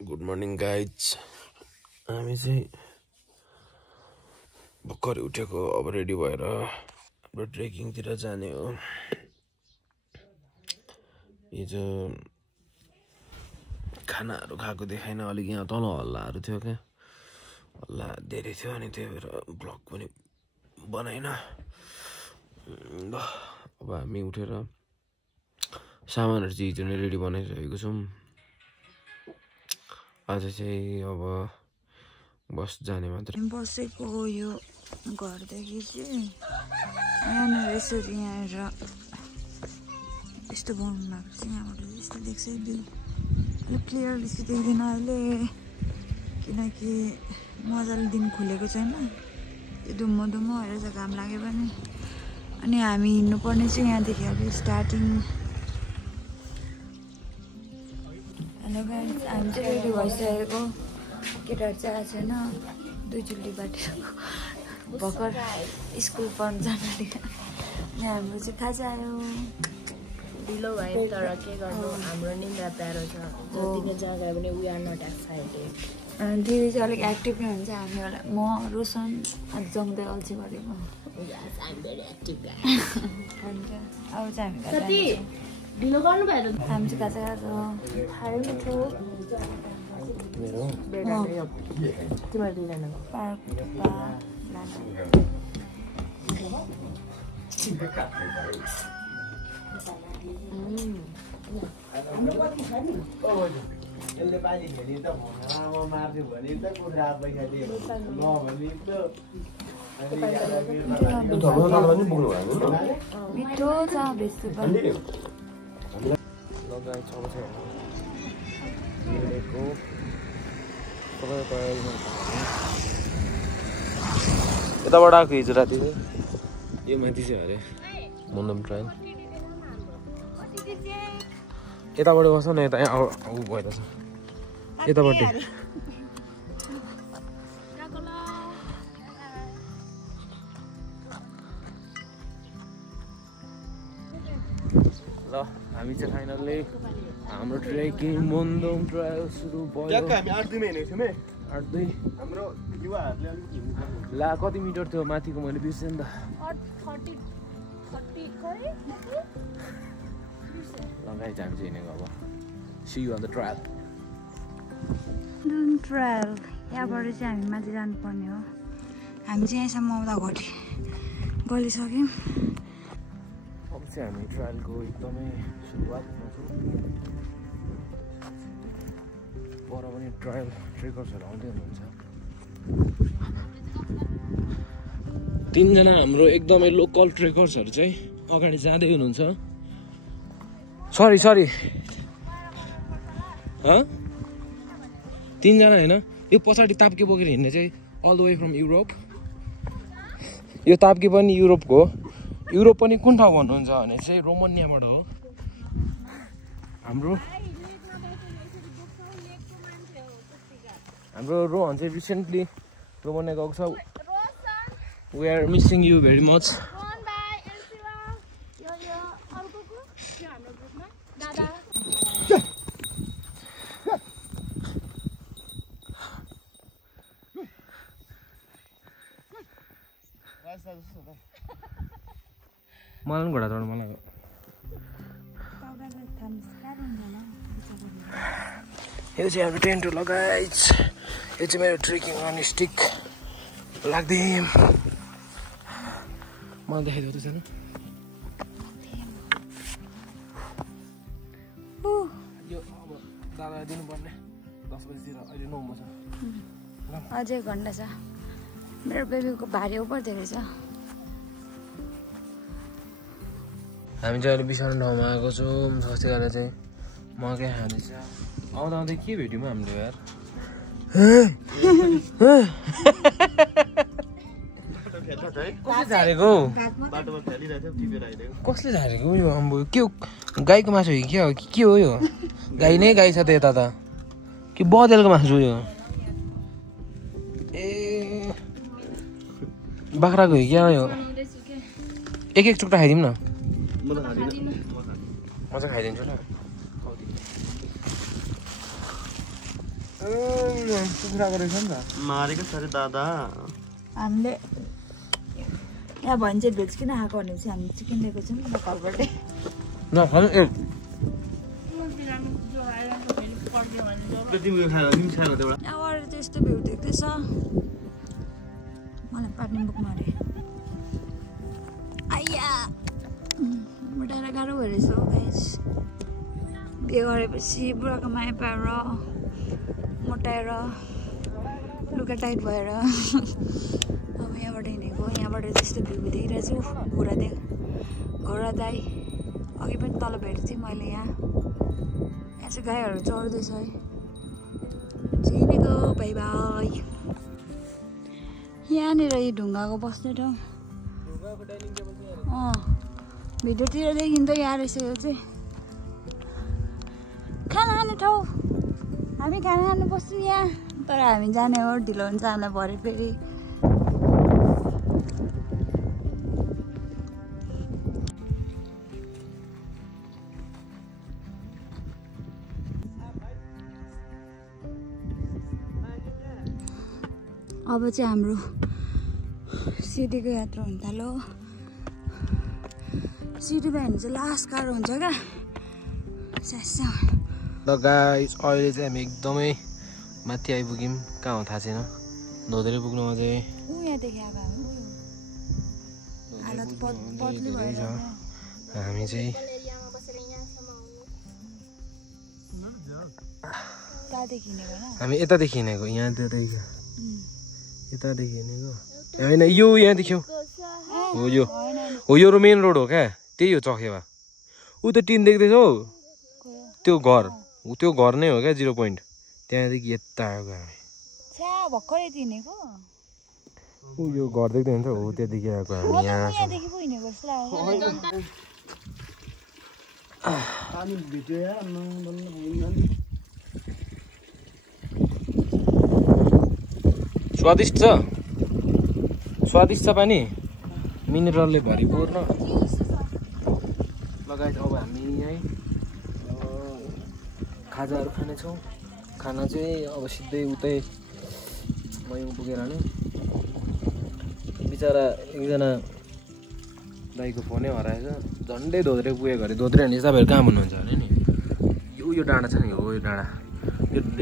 Good morning guys. हामी चाहिँ भर्खरै उठेको, अब रेडी भएर हाम्रो ट्रेकिङतिर जाने हो। हिजो खानाहरू खाएको देखाइन, अलिक यहाँ तल हल्लाहरू थियो क्या, हल्ला धेरै थियो अनि त्यही भएर ब्लग पनि बनाइन। ल अब हामी उठेर सामानहरू चाहिँ हिजो नै रेडी बनाइसकेको छौँ। आज चाहिँ अब बस जाने मात्र। बसेको यो घरदेखि चाहिँ यहाँनिर यसरी यहाँनिर यस्तो बनाउनु भएको छ। यहाँबाट यस्तो देख्छ भ्यू, अलिक क्लियरली चाहिँ देख्दैन अहिले किनकि मजाले दिन खुलेको छैन। त्यो धुम्म धुम्म भएर चाहिँ घाम लाग्यो पनि। अनि हामी हिँड्नुपर्ने चाहिँ यहाँदेखि अब स्टार्टिङ। हेलो गाइस, हामी चाहिँ रेडी भइसकेको। केटाहरू चाहिँ आएको छैन, दुईचोटि बाटेर भर्खर स्कुल पढ्नु जाँदाखेरि। अनि हाम्रो चाहिँ खाजा आयो। ढिलो भयो तर के गर्नु, हाम्रो निन्द्रा प्यारो छ। जतिकै जहाँ गयो भने वी आर नट एक्साइटेड। दिदी चाहिँ अलिक एक्टिभ नै हुन्छ। हामी होला म रोशन जम्दै अल्छी गरेको। अन्त अब चाहिँ हामी ढिलो गर्नु भयो। हामी चाहिँ खाजा खाएको थाहै मिठो तिमीहरू दुईजना पार्कमा यसले पानी खेली त भनामा मार्दियो भने त कुखुरा पैखादियो नभने त मिठो छ बेसी यताबाट आएको हिजो राति चाहिँ यो माथि चाहिँ अरे मन्दम ट्रायल। यताबाट बस्छ न, यता ऊ भइरहेछ यतापट्टि। ल हामी चाहिँ फाइनल्ली हाम्रो ट्रेकिङ मन्दम ट्रायल सुरु भयो। हामी 8-2 मा हिँडेको थियौँ। 8-2 हाम्रो युवाहरूले अलिक हिँड्नु ला कति मिटर थियो माथिको, मैले बिर्सेँ नि त। लगाइ हामी चाहिँ हिँडेको। अब see you on the trail. Trail यहाँबाट चाहिँ हामी माथि जानुपर्ने हो। हामी चाहिँ यहाँसम्म आउँदा गलिसक्यौँ। अब चाहिँ हामी ट्रायलको एकदमै सुरुवातमा छौँ। पर पनि ट्रायल ट्रेकर्सहरू आउँदै हुनुहुन्छ। 3 जना हाम्रो एकदमै लोकल ट्रेकर्सहरू चाहिँ अगाडि जाँदै हुनुहुन्छ। सरी 3 जना होइन, यो पछाडि ताप्के बोकेर हिँड्ने चाहिँ all the way from Europe. यो ताप्के पनि युरोपको हो। युरोप पनि कुन ठाउँ भन्नुहुन्छ भने चाहिँ रोमानियाबाट हो। हाम्रो रोहन चाहिँ रिसेन्टली रोमानिया गएको छ। We are missing you very much. मलाई पनि घोडा चढ्नु मन लाग्यो। यो चाहिँ हाम्रो टेन्ट हो गाइज। यो चाहिँ मेरो ट्रेकिङ गर्ने स्टिक लाग्दिम। मलाई देखाइदियो त छैन। यो अब दादा दिनुपर्ने 10 बजीतिर, अहिले 9 बज्छ। अझै घन्टा छ। मेरो बेबीको भारी उपर धेरै छ। हामी चाहिँ अहिले बिसाउने ठाउँमा आएको छौँ। सस्तै गरेर चाहिँ मकै खाँदैछ। आउँदा आउँदै के भेट्यौँ हामीले यार? कसले झारेको? कसले झारेको यो अम्बो? के हो? गाईको मासु हो कि के हो यो? गाई नै गाई छ त यता त कि बँदेलको मासु यो? ए बाख्राको हो क्या यो? एक टुक्रा खाइदिउँ न। म चाहिँ खाइदिन्छु ल। कुखुराको रहेछ नि त मारेको छ अरे दादा हामीले यहाँ भन्छ भेज किन आएको भनेपछि हामी चिकन लिएको छौँ न घरबाटै नखानु ए यहाँबाट चाहिँ यस्तो भ्यू देख्दैछ मलाई पार्ने बुकमा अरे आइया मोटाएर गाह्रो भइरहेछ हौ गाइस बिहे गरेपछि बुढाको माया पाएर मोटाएर लुगा टाइट भएर अब यहाँबाट हिँडेको यहाँबाट त्यस्तो भ्यू देखिरहेको छु घोडा दाई अघि पनि तल भेटेको थिएँ मैले यहाँ चाहिँ गाईहरू चढ्दैछ है चिनेको भाइ भाइ यहाँनिर यो ढुङ्गाको बस्ने ठाउँ भिडियोतिर देखिन्छ यहाँ रहेछ यो चाहिँ खाना खाने ठाउँ हामी खाना खानु बस्छौँ यहाँ तर हामी जाने हो ढिलो हुन्छ हामीलाई भरे फेरि अब चाहिँ हाम्रो सिडीको यात्रा हुन थाल्यो सिडीमा हिँड्नु चाहिँ लास्ट गाह्रो हुन्छ क्या ल गाइस अहिले चाहिँ हामी एकदमै माथि आइपुग्यौँ कहाँ हो थाहा छैन धोद्रे पुग्नुमा चाहिँ हामी चाहिँ हामी यतादेखि हिँडेको यहाँदेखि हिँडेको होइन यो यहाँ देख्यौ हो यो मेन रोड हो क्या त्यही हो चखेवा ऊ त टिन देख्दैछौ त्यो घर नै हो क्या 0 पोइन्ट त्यहाँदेखि यता आएको हामी यो घर देख्दै हुन्छ हो त्यहाँदेखि आएको हामी यहाँ स्वादिष्ट पानी मिनरलले भरिपूर्ण लगायत अब हामी यहीँ खाजाहरू खानेछौँ खाना चाहिँ अब सिधै उतै मयौँ पुगेर नै बिचरा एकजना दाइको फोनै हराएछ झन्डै धोद्रे पुगेको अरे धोद्रे भने तपाईँहरू कहाँ भन्नुहुन्छ भने नि यो डाँडा छ नि हो यो डाँडा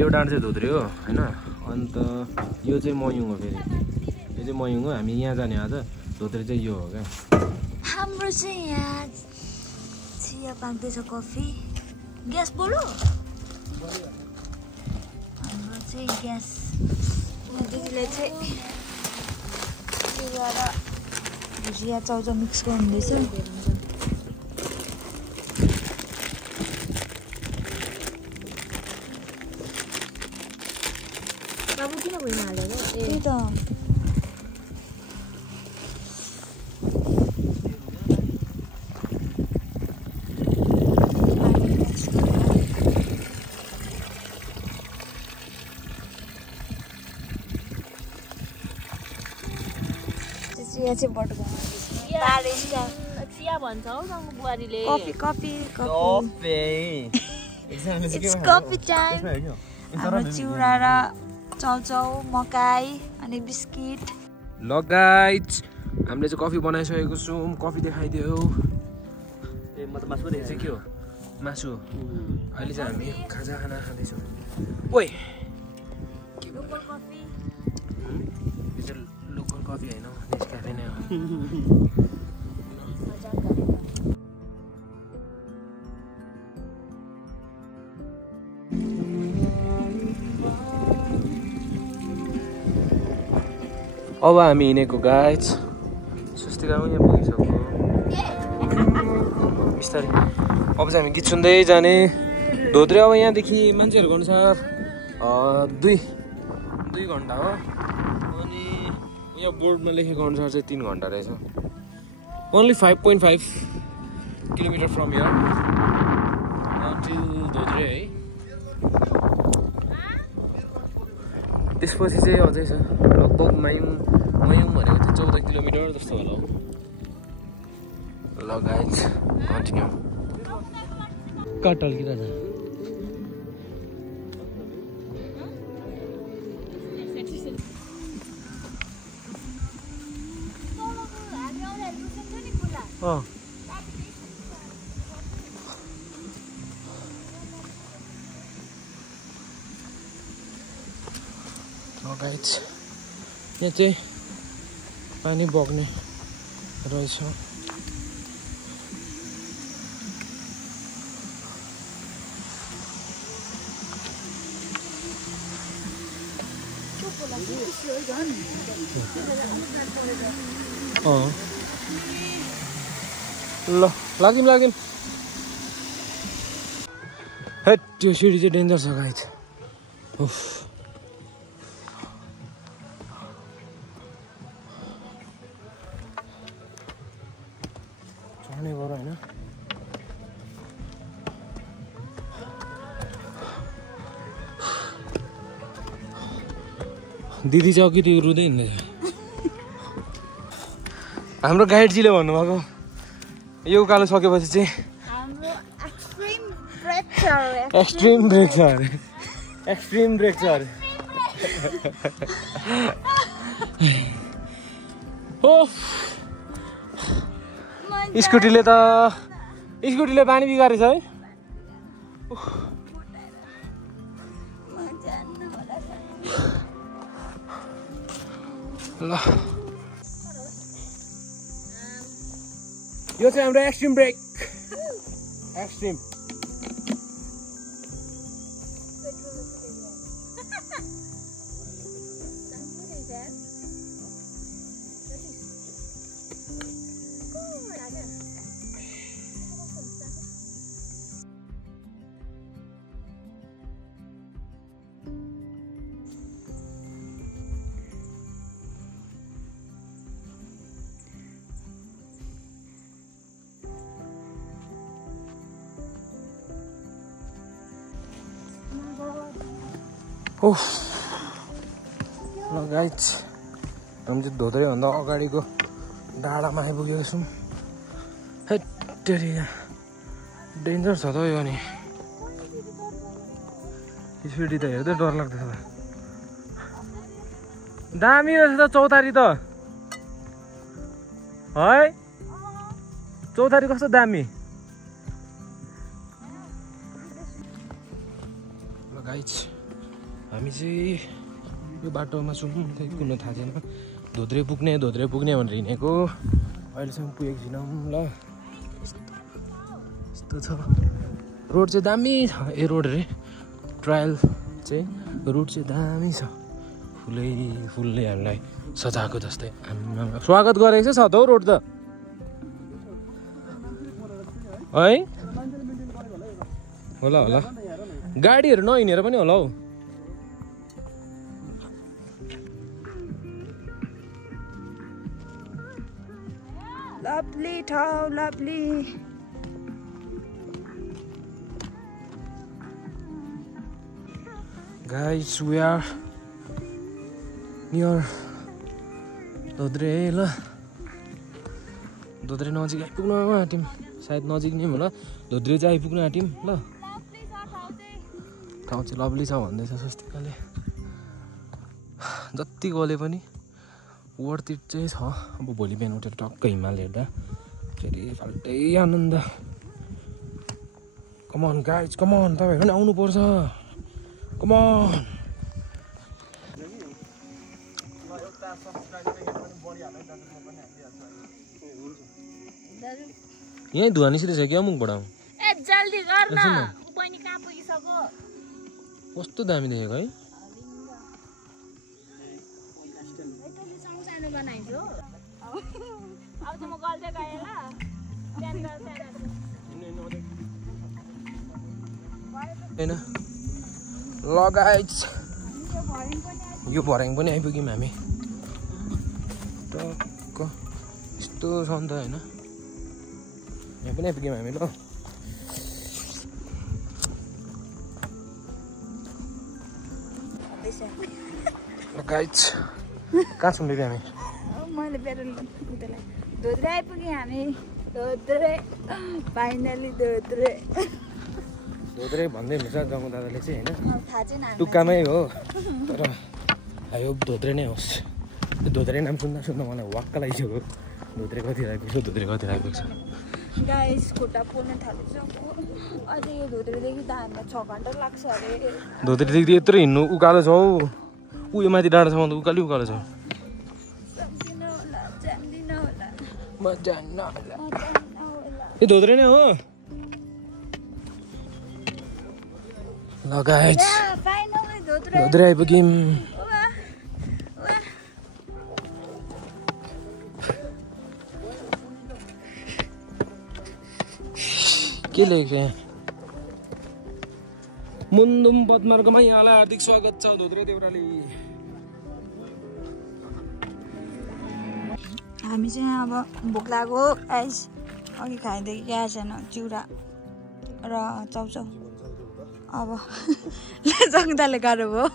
यो डाँडा चाहिँ धोद्रे हो होइन अन्त यो चाहिँ मयौँ हो फेरि यो चाहिँ मयौँ हो हामी यहाँ जाने आज धोद्रे चाहिँ यो हो क्या हाम्रो चाहिँ यहाँ चिया पाक्दैछ कफी ग्यास बोलो हाम्रो चाहिँ ग्यास दिदीले चाहिँ भुजिया चाउचाउ मिक्स गर्नुहुँदैछ बाबु किन भुइँमा हालेको त्यही त चिया भन्छ हौ सँग बुहारीले कफी टाइम हाम्रो चिउरा र चाउचाउ मकाई अनि बिस्किट लगायत हामीले चाहिँ कफी बनाइसकेको छौँ कफी देखाइदियो मासु चाहिँ के हो मासु अहिले चाहिँ हामी खाजा खाना खाँदैछौँ ओइ लोकल कफी यो चाहिँ लोकल कफी होइन नेस्क्याफे नै हो अब हामी हिँडेको गाइज स्वस्तिका पनि यहाँ पुगिसक्यो बिस्तारै अब चाहिँ हामी गीत सुन्दै जाने धोद्रे अब यहाँदेखि मान्छेहरूको अनुसार 2 घन्टा हो अनि यहाँ बोर्डमा लेखेको अनुसार चाहिँ 3 घन्टा रहेछ only 5.5 kilometre from here till Dhodre है त्यसपछि चाहिँ अझै छ लगभग मयौँ भनेको चाहिँ 14 किलोमिटर जस्तो होला ल गाइज कन्टिन्यू कहाँ टल्किरहेछ गाइज यहाँ चाहिँ पानी बग्ने रहेछ ल लाग्यौँ हेट त्यो सिडी चाहिँ डेन्जर छ गाइज उफ चढ्ने गर होइन दिदी चाहिँ अघि त्यो रुँदै हिँड्दैछ हाम्रो गाइडजीले भन्नुभएको यो उकालो सकेपछि चाहिँ एक्सट्रिम ब्रेक छ अरे एक्सट्रिम ब्रेक छ अरे स्कुटीले पानी बिगारेछ है ल यो चाहिँ हाम्रो एक्सट्रिम ब्रेक एक्सट्रिम ओह ल गाइज हामी चाहिँ धोद्रेभन्दा अगाडिको डाँडामा आइपुगेको छौँ हेटेरी डेन्जर छ त यो नि स्पिडी त हेर्दै डर लाग्दैछ त दामी रहेछ त चौतारी त है चौतारी कस्तो दामी ल गाइज हामी चाहिँ यो बाटोमा छौँ कुद्नु थाहा छैन धोद्रे पुग्ने भनेर हिँडेको अहिलेसम्म पुगेको छैनौँ ल यस्तो छ रोड चाहिँ दामी छ ए रोड अरे ट्रायल चाहिँ रोड चाहिँ दामी छ फुलले हामीलाई सजाएको जस्तै स्वागत गरेको छ त हौ रोड त है होला गाडीहरू नहिँडेर पनि होला हौ Lovely ठाउँ lovely guys we are near धोद्रे ल धोद्रे नजिक आइपुग्न आँट्यौँ सायद नजिक नै होला धोद्रे चाहिँ आइपुग्न आँट्यौँ ल ठाउँ चाहिँ लभली छ भन्दैछ स्वस्तिकाले जति गले पनि वर्थ इट चाहिँ छ अब भोलि बिहान उठेर टक्क हिमाल हेर्दा फेरि फाल्टै आनन्द कमन गाइज कमन तपाईँहरू पनि आउनुपर्छ कमन यहीँ धुवा निस्किँदैछ क्या मुखबाट कस्तो दामी देखेको है हैन ल गाइज यो भर्याङ पनि आइपुग्यौँ हामी टक्क यस्तो छ नि त होइन यहाँ पनि आइपुग्यौँ हामी ल गाइज कहाँ छौँ बेबी हामी मैले धोद्रे आइपुग्यौँ हामी धोद्रे फाइनली धोद्रे भन्दै हुनुहुन्छ गाउँको दादाले चाहिँ होइन थाहा छैन टुक्कामै हो तर आयो धोद्रे नै होस् धोद्रे नाम सुन्दा मलाई वाक्क लागिसक्यो धोत्रे कति राखेको छ धोत्रे कति राखेको छ गाइस खुट्टा पोल्न थालेछ अझै यो धोत्रेदेखि त हामीलाई 6 घन्टा लाग्छ अरे धोत्रेदेखि यत्रो हिँड्नु उकालो छ हौ ऊ यो माथि डाँडासम्म त उकालो छ सक्दिन होला जान्दिन होला म जान्न होला यो धोत्रे नै हो ल गाइस फाइनली धोत्रे आइपुग्यौँ के लेखेको यहाँ मुन्दुम पद्मार्गमा यहाँलाई हार्दिक स्वागत छ धोत्रे देउराली हामी चाहिँ अब भोक लाग्यो गाइस अघि खाइदेखि गएको छैन चिउरा र चाउचाउ अब जङ्दाले गाह्रो भयो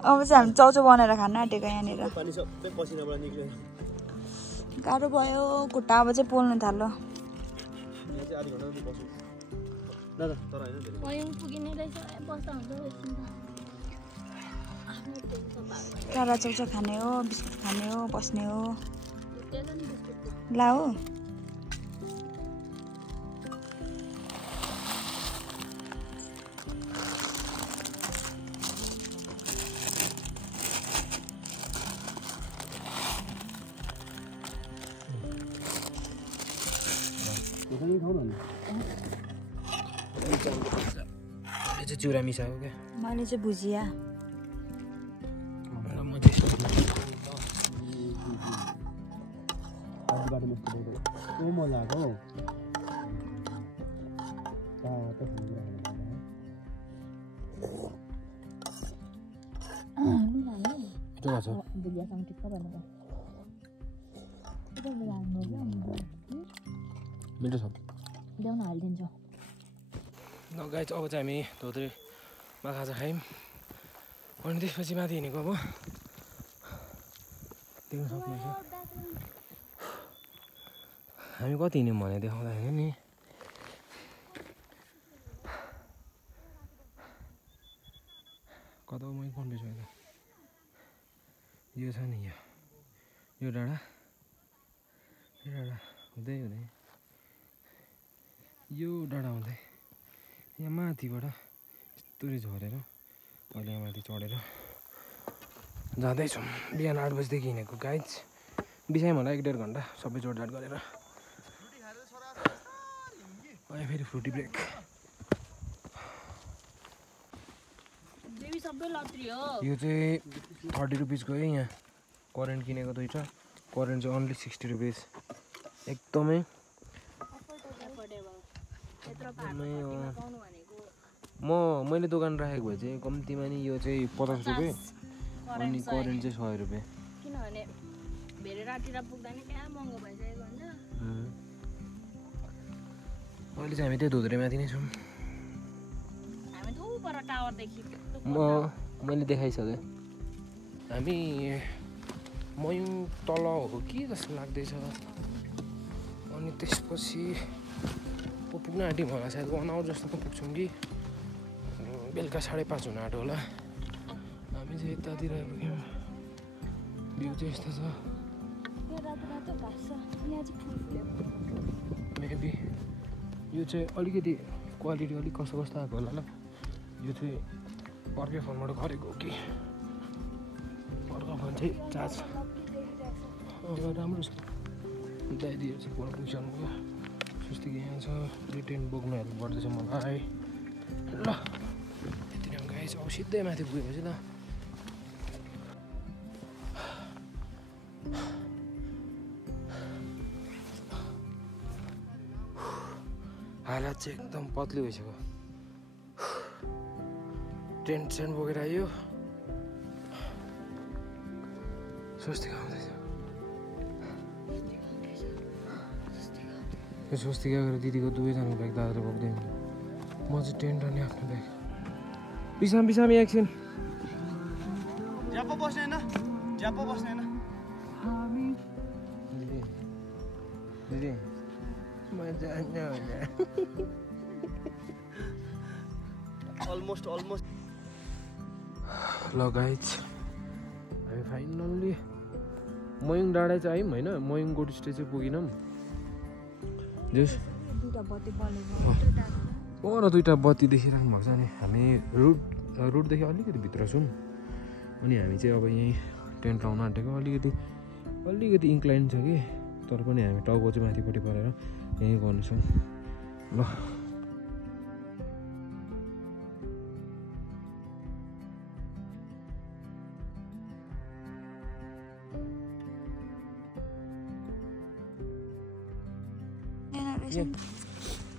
अब चाहिँ हामी चाउचाउ बनाएर खान आँटेको यहाँनिर गाह्रो भयो खुट्टा अब चाहिँ पोल्नु थाल्यो चरा चाउचाउ खाने हो बिस्कुट खाने हो बस्ने हो ला हो चिउरा मिसाएको क्या मैले चाहिँ भुजिया मिठो छ ल्याउन हालिदिन्छौँ ल गाइस अब चाहिँ हामी धोत्रेमा खाजा खायौँ अनि त्यसपछि माथि हिँडेको अब देख्न सक्नुहुन्छ हामी कति हिँड्यौँ भने देखाउँदाखेरि नि कता मै कन्फ्युज भयो त यो छ नि यो डाँडा हुँदै हुँदै यो डाँडा हुँदै यहाँ माथिबाट यस्तोरी झरेर अहिले यहाँ माथि चढेर जाँदैछौँ बिहान 8 बजीदेखि हिँडेको गाइज बिसायौँ होला 1-1.5 घन्टा सबै जोडजाड गरेर अहिले फेरि फ्रुटी ब्रेक यो चाहिँ 30 रुपिसको है यहाँ करेन्ट किनेको दुईवटा करेन्ट चाहिँ ओन्ली 60 रुपिस एकदमै मैले दोकान राखेको भए चाहिँ कम्तीमा नि यो चाहिँ 50 रुपियाँ अनि करेन्ट चाहिँ 100 रुपियाँ किनभने भेरे रातिरा पुग्दा नि क्या महँगो भइसकेको हुन्छ अहिले चाहिँ हामी त्यो धोत्रेमाथि नै छौँ हामी त उपर टावरदेखि मैले देखाइसकेँ हामी मयौँ तल हो कि जस्तो लाग्दैछ अनि त्यसपछि पुग्न आँट्यौँ होला सायद 1 आवर जस्तो त पुग्छौँ कि बेलुका 5:30 हुन आँट्यो होला हामी चाहिँ यतातिर आइपुग्यौँ भ्यू चाहिँ यस्तो छ मेबी यो चाहिँ अलिकति क्वालिटी अलिक कस्तो आएको होला ल यो चाहिँ अर्कै फोनबाट गरेको हो कि अर्को फोन चाहिँ चार्ज राम्रो छ दाइदियो चाहिँ पोजिसन भयो जस्तो कि यहाँ छ रिटेन बोक्नु हेल्प गर्दैछ मलाई ल यति नै गाइस अब सिधै माथि पुगेपछि त हालत चाहिँ एकदम पत्ली भइसक्यो टेन्ट सेन्ट बोकेर आयो स्वस्तिका आउँदैछ यो स्वस्तिका गरेर दिदीको दुवैजनाको ब्याग दादाले बोक्दै हुन्छ म चाहिँ टेन्ट अनि आफ्नो ब्याग बिसामी एकछिन ज्यापो बस्ने होइन दिदी म जान्न होला अलमोस्ट ल गाइज हामी फाइनल्ली मयुङ डाँडा चाहिँ आयौँ होइन मयुङ गोड स्टे चाहिँ पुगिनौँ जस पर दुईवटा बत्ती देखिराख्नु भएको छ अनि हामी रोडदेखि अलिकति भित्र छौँ अनि हामी चाहिँ अब यहीँ टेन्ट लाउन आँटेको अलिकति इन्क्लाइन छ कि तर पनि हामी टाउको चाहिँ माथिपट्टि परेर यहीँ गर्नेछौँ ल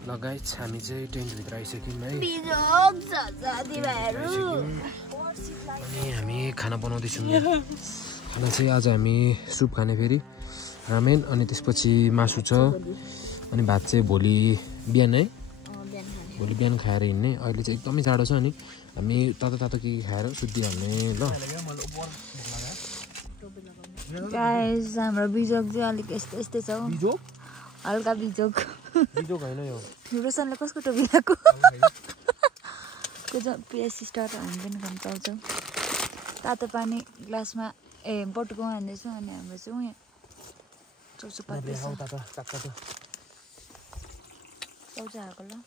ल गाइस हामी चाहिँ टेन्टभित्र आइसक्यौँ है अनि हामी खाना बनाउँदैछौँ खाना चाहिँ आज हामी सुप खाने फेरि रामेन अनि त्यसपछि मासु छ अनि भात चाहिँ भोलि बिहान है भोलि बिहान खाएर हिँड्ने अहिले चाहिँ एकदमै जाडो छ अनि हामी तातो के खाएर सुत्दिहाल्ने ल गाइस हाम्रो बिजोक चाहिँ अलिक यस्तै छ हल्का बिजोक होइन यो रोशनले कसको टोपी लगाएको प्रिया सिस्टर हामी पनि खान पाउँछौँ तातो पानी ग्लासमा बटुको हान्दैछौँ अनि हाम्रो चाहिँ यहाँ चौचो पात्दैछ चौचो आएको ल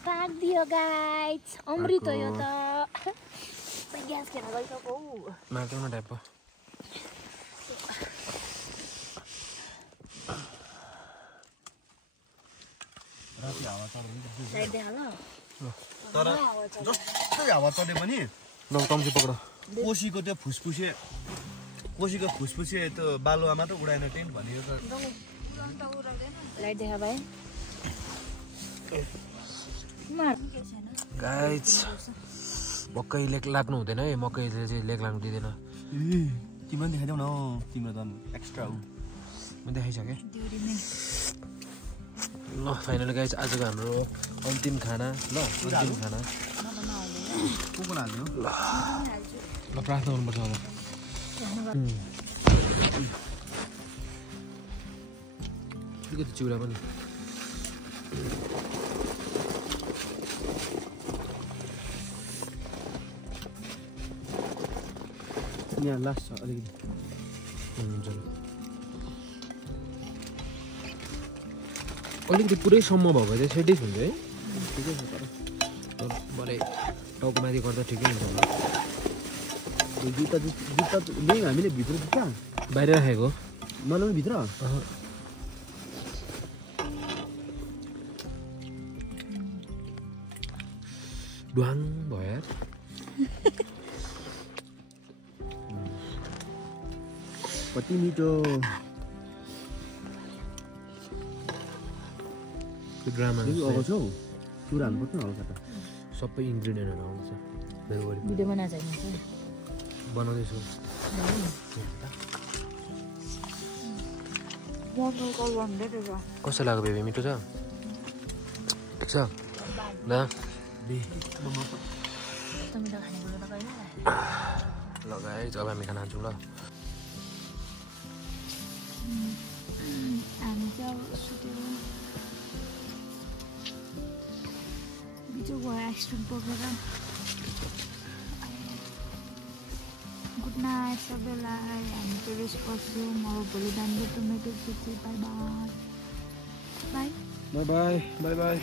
पाक्दियो गाइस अमृत हो यो त ग्यास खेर गइसक्यो मार्केटमा टाइपको तर जस्तै हावा चले पनि टम्ची पक्र कोसीको त्यो फुसफुसे त्यो बालुवा मात्र उडाएन टेन्ट भनेको त लाइट देखा भाइ गाइस मकै लेक लाग्नु हुँदैन है मकैले चाहिँ लेक लाग्नु दिँदैन तिम्रो पनि देखाइदेऊ न तिम्रो त एक्स्ट्रा हो म देखाइसकेँ ल फाइनली गाइस आजको हाम्रो अन्तिम खाना ल अन्तिम खाना को हाल्यो ल प्रार्थना गर्नुपर्छ अब अलिकति चिउरा पनि यहाँ लास्ट छ अलिकति अलिकति पुरै सम्म भएको चाहिँ सेटै हुन्छ है ठिकै छ तर भरे टाउको माथि गर्दा ठिकै हुन्छ होला जुत्ता ल्यायौँ हामीले भित्र जुत्ता बाहिर राखेको नल्याउनु भित्र ढुवाङ भयो यार कति मिठो त्यो ड्रामा अब छौ चुरा हाल्नुपर्छ हल्का त सबै इन्ग्रिडियन्टहरू आउँछ बेलगरी भिडियो बनाएको छैन बनाउँदैछु कस्तो लाग्यो बेबी मिठो छ ठिक छ ल ल गाइस अब हामी खाना खान्छौँ ल हामी चाहिँ अब सुतेर बिजोक भयो एक्सिडेन्ट बोकेर गुड नाइट सबैलाई हामी चाहिँ रेस्ट गर्छौँ म भोलि बिहान टोमेटो सुत्छु बाई बाई बाई बाई